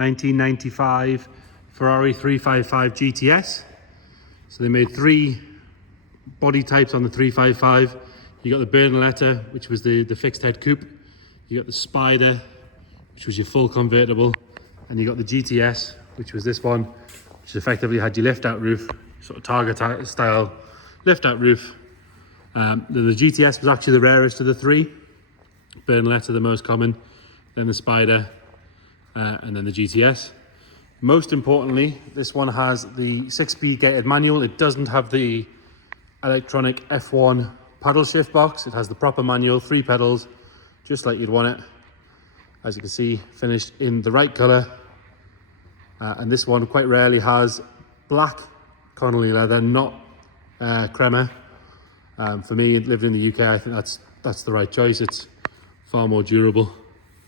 1995 Ferrari 355 GTS. So they made 3 body types on the 355. You got the Bernaletta, which was the fixed head coupe. You got the Spider, which was your full convertible. And you got the GTS, which was this one, which effectively had your lift out roof, sort of Targa style lift out roof. The GTS was actually the rarest of the 3. Bernaletta the most common, then the Spider, and then the GTS. Most importantly, this one has the 6-speed gated manual. It doesn't have the electronic F1 paddle shift box. It has the proper manual, 3 pedals, just like you'd want it. As you can see, finished in the right color. And this one quite rarely has black Connolly leather, not crema. For me, living in the UK, I think that's the right choice. It's far more durable.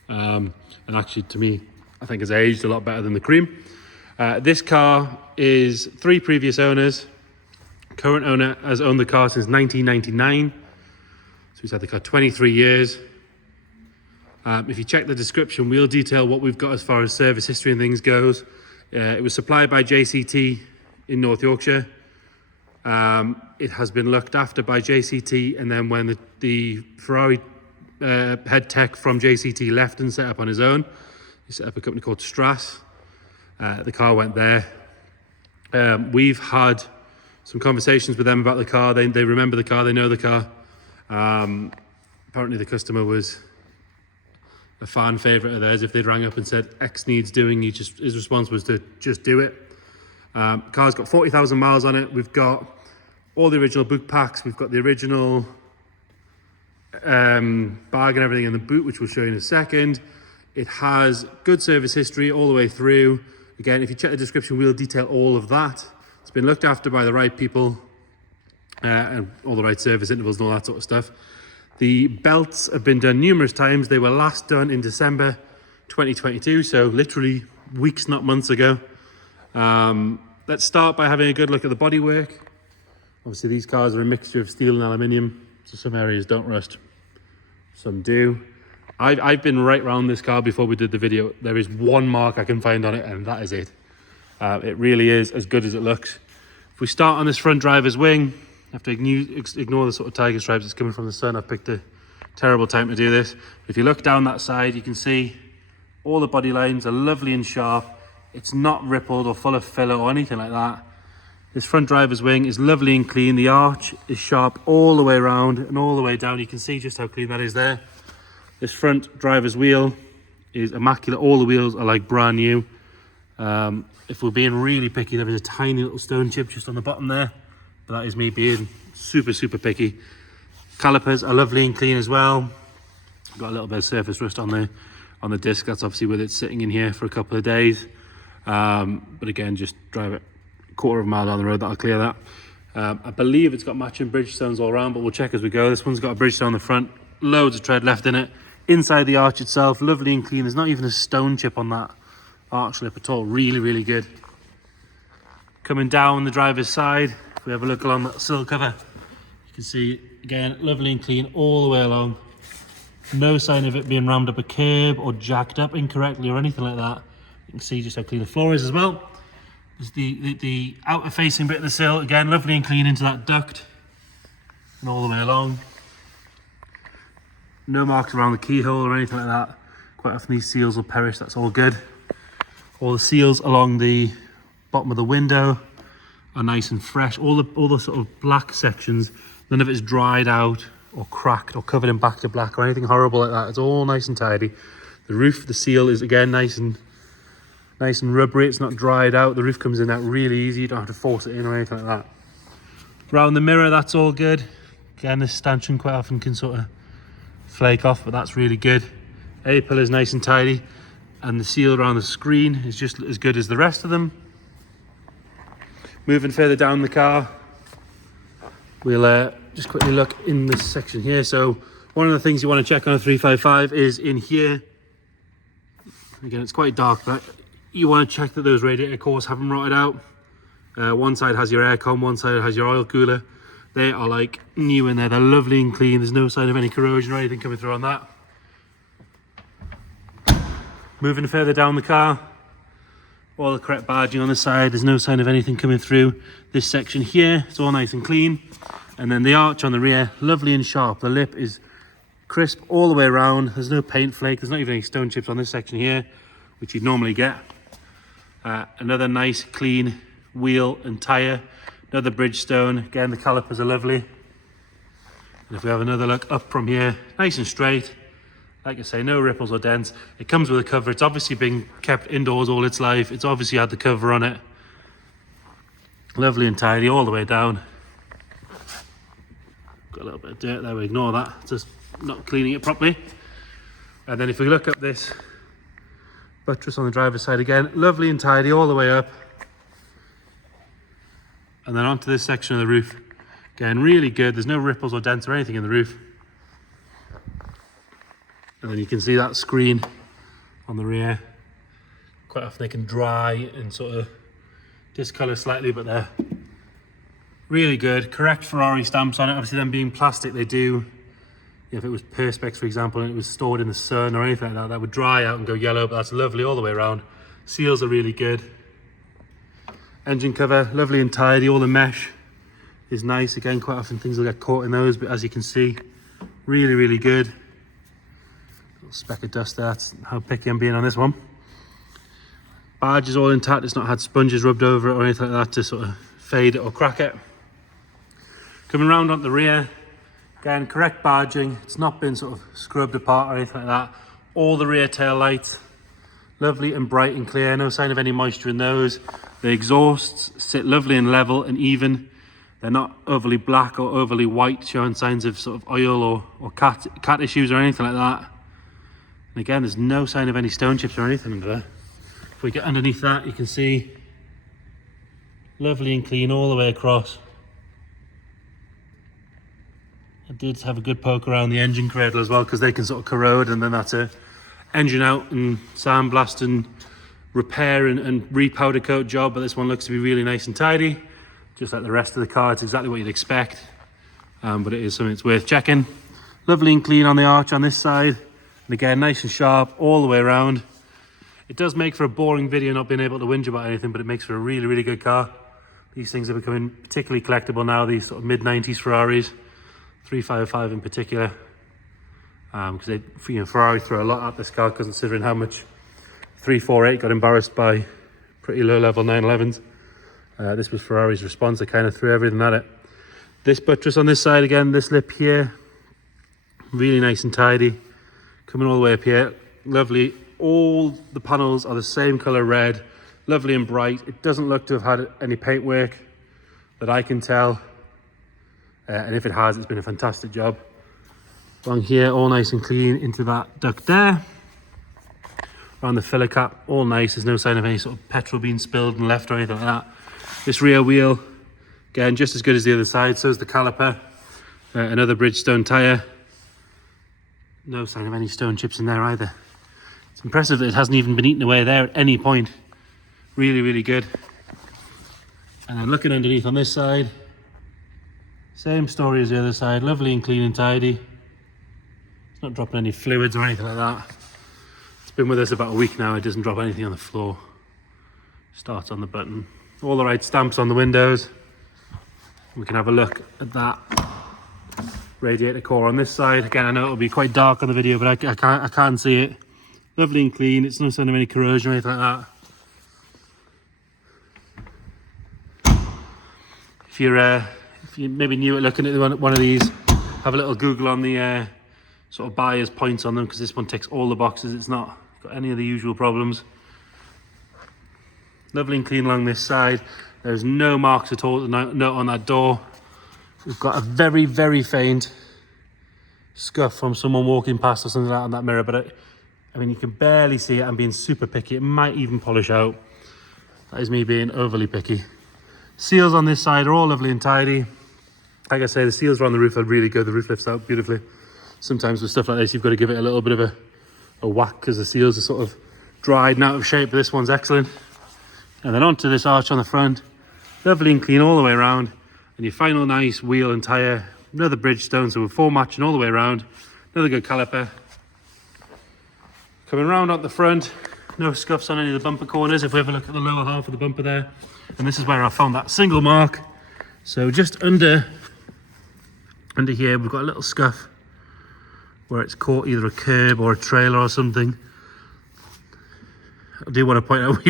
And actually, to me, I think it's aged a lot better than the cream. This car is 3 previous owners. Current owner has owned the car since 1999. So he's had the car 23 years. If you check the description, we'll detail what we've got as far as service history and things goes. It was supplied by JCT in North Yorkshire. It has been looked after by JCT, and then when the Ferrari head tech from JCT left and set up on his own, he set up a company called Strass. The car went there. We've had some conversations with them about the car. They remember the car, they know the car. Apparently the customer was a fan favourite of theirs. If they'd rang up and said X needs doing, his response was to just do it. Car's got 40,000 miles on it. We've got all the original boot packs. We've got the original bag and everything in the boot, which we'll show you in a second. It has good service history all the way through. Again, if you check the description, we'll detail all of that. It's been looked after by the right people and all the right service intervals and all that sort of stuff. The belts have been done numerous times. They were last done in December 2022, so literally weeks, not months ago. Let's start by having a good look at the bodywork. Obviously, these cars are a mixture of steel and aluminium, so some areas don't rust, some do. I've been right around this car before we did the video. There is one mark I can find on it, and that is it. It really is as good as it looks. If we start on this front driver's wing, I have to ignore the sort of tiger stripes that's coming from the sun. I've picked a terrible time to do this. If you look down that side, you can see all the body lines are lovely and sharp. It's not rippled or full of filler or anything like that. This front driver's wing is lovely and clean. The arch is sharp all the way around and all the way down. You can see just how clean that is there. This front driver's wheel is immaculate. All the wheels are like brand new. If we're being really picky, there is a tiny little stone chip just on the bottom there. But that is me being super, super picky. Calipers are lovely and clean as well. Got a little bit of surface rust on the disc. That's obviously with it sitting in here for a couple of days. But again, just drive it a quarter of a mile down the road, that'll clear that. I believe it's got matching Bridgestones all around, but we'll check as we go. This one's got a Bridgestone on the front, loads of tread left in it. Inside the arch itself, lovely and clean. There's not even a stone chip on that arch lip at all. Really, really good. Coming down the driver's side, if we have a look along that sill cover, you can see, again, lovely and clean all the way along. No sign of it being rammed up a curb or jacked up incorrectly or anything like that. You can see just how clean the floor is as well. There's the outer facing bit of the sill, again, lovely and clean into that duct and all the way along. No marks around the keyhole or anything like that. Quite often these seals will perish, that's all good. All the seals along the bottom of the window are nice and fresh. All the sort of black sections, none of it is dried out or cracked or covered in back to black or anything horrible like that. It's all nice and tidy. The roof, the seal is again nice and rubbery. It's not dried out. The roof comes in out really easy. You don't have to force it in or anything like that. Around the mirror, that's all good. Again, this stanchion quite often can sort of flake off, but that's really good. A-pillar is nice and tidy, and the seal around the screen is just as good as the rest of them. Moving further down the car, we'll just quickly look in this section here. So one of the things you want to check on a 355 is in here. Again, it's quite dark, but you want to check that those radiator cores haven't rotted out. One side has your aircon, one side has your oil cooler. They are like new in there. They're lovely and clean. There's no sign of any corrosion or anything coming through on that. Moving further down the car, All the correct badging on the side. There's no sign of anything coming through this section here. It's all nice and clean. And then the arch on the rear, lovely and sharp. The lip is crisp all the way around. There's no paint flake. There's not even any stone chips on this section here, which you'd normally get. Another nice clean wheel and tyre. Another Bridgestone. Again, the calipers are lovely. And if we have another look up from here, nice and straight. Like I say, no ripples or dents. It comes with a cover. It's obviously been kept indoors all its life. It's obviously had the cover on it. Lovely and tidy all the way down. Got a little bit of dirt there, we ignore that. Just not cleaning it properly. And then if we look up this buttress on the driver's side again, lovely and tidy all the way up. And then onto this section of the roof. Again, really good. There's no ripples or dents or anything in the roof. And then you can see that screen on the rear. Quite often they can dry and sort of discolour slightly, but they're really good. Correct Ferrari stamps on it. Obviously, them being plastic, they do. If it was Perspex, for example, and it was stored in the sun or anything like that, that would dry out and go yellow, but that's lovely all the way around. Seals are really good. Engine cover, lovely and tidy. All the mesh is nice. Again, quite often things will get caught in those, but as you can see, really, really good. Speck of dust there, that's how picky I'm being on this one. Badge is all intact, it's not had sponges rubbed over it or anything like that to sort of fade it or crack it. Coming round on the rear, again, correct badging, it's not been sort of scrubbed apart or anything like that. All the rear tail lights, lovely and bright and clear, no sign of any moisture in those. The exhausts sit lovely and level and even. They're not overly black or overly white, showing signs of sort of oil or cat issues or anything like that. And again, there's no sign of any stone chips or anything under there. If we get underneath that, you can see lovely and clean all the way across. I did have a good poke around the engine cradle as well, because they can sort of corrode, and then that's a engine out and sandblast and repair and re-powder coat job. But this one looks to be really nice and tidy, just like the rest of the car. It's exactly what you'd expect, but it is something that's worth checking. Lovely and clean on the arch on this side. And again, nice and sharp all the way around. It does make for a boring video not being able to whinge about anything, but it makes for a really, really good car. These things are becoming particularly collectible now, these sort of mid-90s Ferraris, 355 in particular. Because they, Ferrari throw a lot at this car, considering how much 348 got embarrassed by pretty low-level 911s. This was Ferrari's response. They kind of threw everything at it. This buttress on this side again, this lip here, really nice and tidy. Coming all the way up here, lovely. All the panels are the same colour red, lovely and bright. It doesn't look to have had any paint work that I can tell. And if it has, it's been a fantastic job. Along here, all nice and clean into that duct there. Around the filler cap, all nice. There's no sign of any sort of petrol being spilled and left or anything like that. This rear wheel, again, just as good as the other side. So is the caliper. Another Bridgestone tyre. No sign of any stone chips in there either. It's impressive that it hasn't even been eaten away there at any point. Really, really good. And then looking underneath on this side, same story as the other side. Lovely and clean and tidy. It's not dropping any fluids or anything like that. It's been with us about a week now. It doesn't drop anything on the floor. Starts on the button. All the right stamps on the windows. We can have a look at that radiator core on this side. Again, I know it'll be quite dark on the video, but I can't see it. Lovely and clean. It's no sign of any corrosion or anything like that. If you maybe new at looking at one of these, have a little Google on the sort of buyer's points on them, because this one ticks all the boxes. It's not got any of the usual problems. Lovely and clean along this side. There's no marks at all, note on that door. We've got a very, very faint scuff from someone walking past or something like that on that mirror, but I mean, you can barely see it. I'm being super picky. It might even polish out. That is me being overly picky. Seals on this side are all lovely and tidy. Like I say, the seals around the roof are really good. The roof lifts out beautifully. Sometimes with stuff like this, you've got to give it a little bit of a whack, because the seals are sort of dried and out of shape, but this one's excellent. And then onto this arch on the front. Lovely and clean all the way around. And your final nice wheel and tyre, another Bridgestone, so we're full matching all the way around. Another good caliper. Coming round at the front, no scuffs on any of the bumper corners. If we have a look at the lower half of the bumper there, and this is where I found that single mark. So just under here, we've got a little scuff where it's caught either a curb or a trailer or something. I do want to point out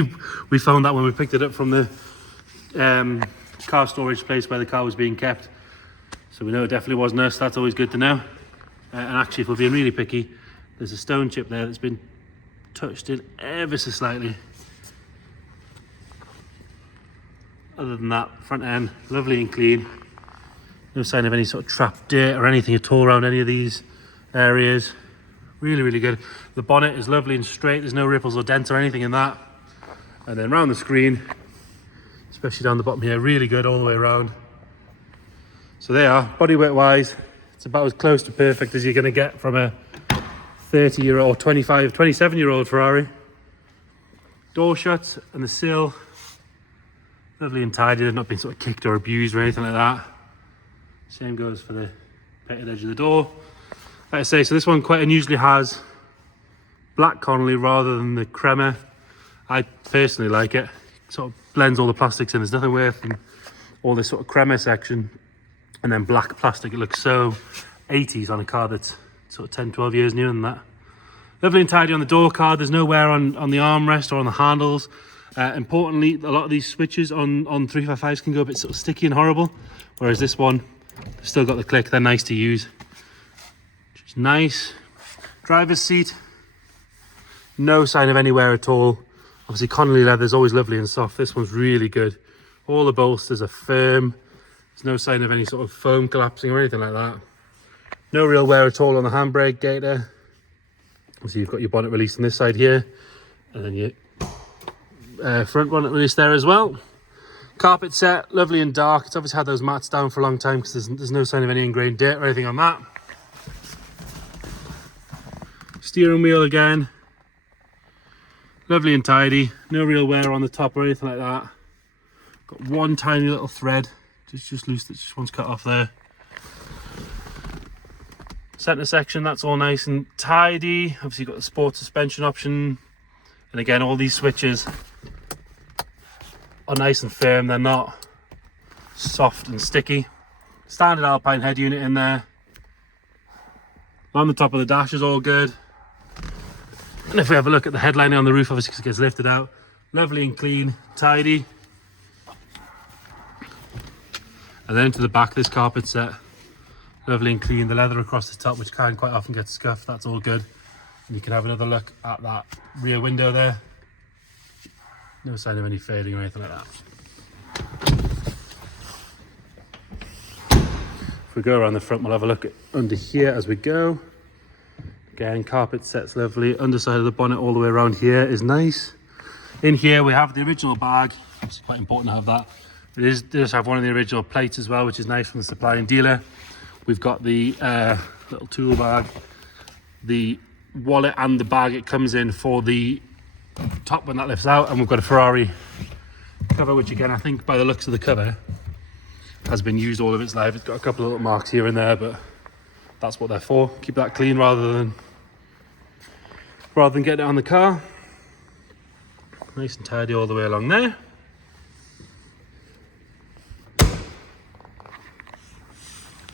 we found that when we picked it up from the car storage place where the car was being kept. So we know it definitely wasn't us. That's always good to know. And actually, if we're being really picky, there's a stone chip there that's been touched in ever so slightly. Other than that, front end lovely and clean. No sign of any sort of trapped dirt or anything at all around any of these areas. Really, really good. The bonnet is lovely and straight. There's no ripples or dents or anything in that. And then around the screen, especially down the bottom here, really good all the way around. So they are, bodywork wise, it's about as close to perfect as you're going to get from a 30-year-old, 25, 27-year-old Ferrari. Door shuts and the sill, lovely and tidy. They've not been sort of kicked or abused or anything like that. Same goes for the painted edge of the door. Like I say, so this one quite unusually has black Connolly rather than the crema. I personally like it. It sort of blends all the plastics in. There's nothing worse than all this sort of crema section and then black plastic. It looks so 80s on a car that's sort of 10, 12 years newer than that. Lovely and tidy on the door card. There's no wear on the armrest or on the handles. Importantly, a lot of these switches on 355s can go a bit sort of sticky and horrible, whereas this one, they've still got the click. They're nice to use. Which is nice. Driver's seat, no sign of any wear at all. Obviously, Connolly leather is always lovely and soft. This one's really good. All the bolsters are firm. There's no sign of any sort of foam collapsing or anything like that. No real wear at all on the handbrake gaiter. So you've got your bonnet release on this side here, and then your front bonnet release there as well. Carpet set, lovely and dark. It's obviously had those mats down for a long time because there's no sign of any ingrained dirt or anything on that. Steering wheel again, lovely and tidy. No real wear on the top or anything like that. Got one tiny little thread, just loose, that just one's cut off there. Centre section, that's all nice and tidy. Obviously you've got the sport suspension option. And again, all these switches are nice and firm. They're not soft and sticky. Standard Alpine head unit in there. On the top of the dash is all good. And if we have a look at the headliner on the roof, obviously because it gets lifted out. Lovely and clean, tidy. And then to the back, this carpet set. Lovely and clean. The leather across the top, which can quite often get scuffed, that's all good. And you can have another look at that rear window there. No sign of any fading or anything like that. If we go around the front, we'll have a look at under here as we go. Again, carpet set's lovely. Underside of the bonnet all the way around here is nice. In here we have the original bag. It's quite important to have that. It does have one of the original plates as well, which is nice from the supplier and dealer. We've got the little tool bag, the wallet and the bag it comes in for the top when that lifts out, and we've got a Ferrari cover, which again I think by the looks of the cover has been used all of its life. It's got a couple of little marks here and there, but that's what they're for. Keep that clean rather than getting it on the car. Nice and tidy all the way along there.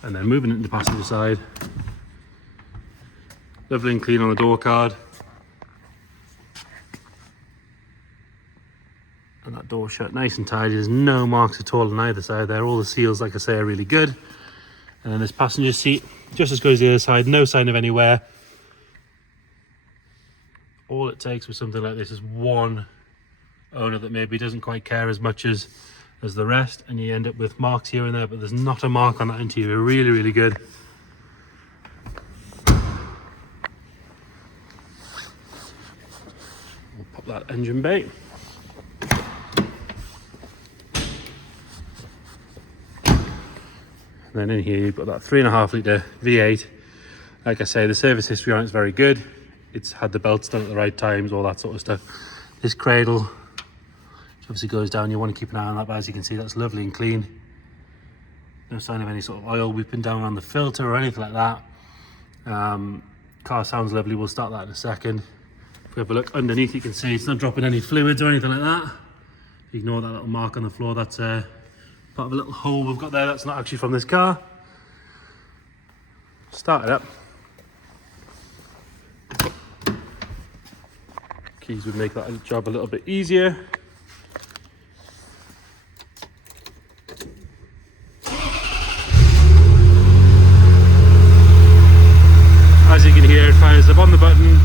And then moving into the passenger side, lovely and clean on the door card. And that door shut nice and tidy. There's no marks at all on either side there. All the seals, like I say, are really good. And then this passenger seat, just as good as the other side, no sign of any wear. All it takes with something like this is one owner that maybe doesn't quite care as much as the rest, and you end up with marks here and there, but there's not a mark on that interior. Really, really good. We'll pop that engine bay. And then in here you've got that 3.5 litre V8. Like I say, the service history on it's very good. It's had the belts done at the right times, all that sort of stuff. This cradle obviously goes down. You want to keep an eye on that, but as you can see, that's lovely and clean. No sign of any sort of oil whipping down on the filter or anything like that. Car sounds lovely. We'll start that in a second. If we have a look underneath, you can see it's not dropping any fluids or anything like that. Ignore that little mark on the floor, that's part of a little hole we've got there, that's not actually from this car. Start it up. Keys would make that job a little bit easier. As you can hear, it fires up on the button.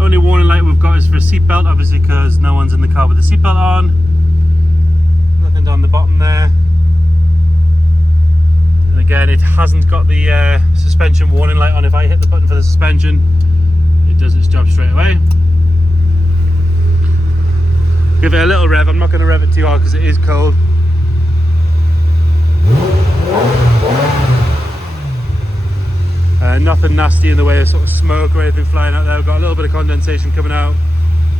Only warning light we've got is for a seatbelt, obviously because no one's in the car with the seatbelt on. Nothing down the bottom there. And again, it hasn't got the suspension warning light on. If I hit the button for the suspension, it does its job straight away. Give it a little rev. I'm not going to rev it too hard because it is cold. Nothing nasty in the way of sort of smoke or anything flying out there. We've got a little bit of condensation coming out.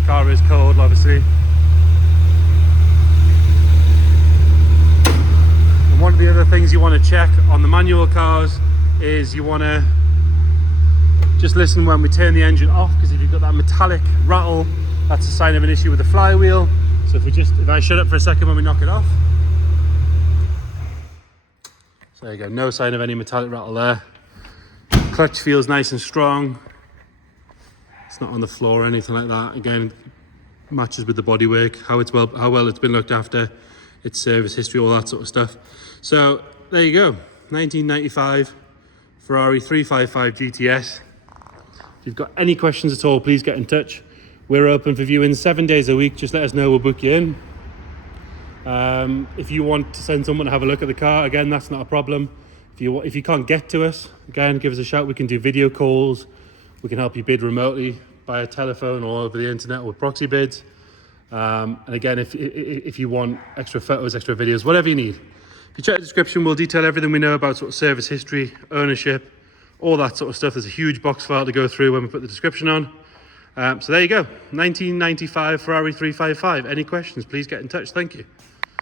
Car is cold, obviously. And one of the other things you want to check on the manual cars is you want to just listen when we turn the engine off, because if you've got that metallic rattle, that's a sign of an issue with the flywheel. So if I shut up for a second when we knock it off. So there you go, no sign of any metallic rattle there. Clutch feels nice and strong. It's not on the floor or anything like that. Again, matches with the bodywork, how well it's been looked after, its service history, all that sort of stuff. So there you go, 1995 Ferrari 355 GTS. If you've got any questions at all, please get in touch. We're open for viewing 7 days a week. Just let us know, we'll book you in. If you want to send someone to have a look at the car, again, that's not a problem. If you can't get to us, again, give us a shout. We can do video calls. We can help you bid remotely via telephone or over the internet with proxy bids. And again, if you want extra photos, extra videos, whatever you need. If you check the description, we'll detail everything we know about sort of service history, ownership, all that sort of stuff. There's a huge box file to go through when we put the description on. So there you go, 1995 Ferrari 355. Any questions, please get in touch. Thank you.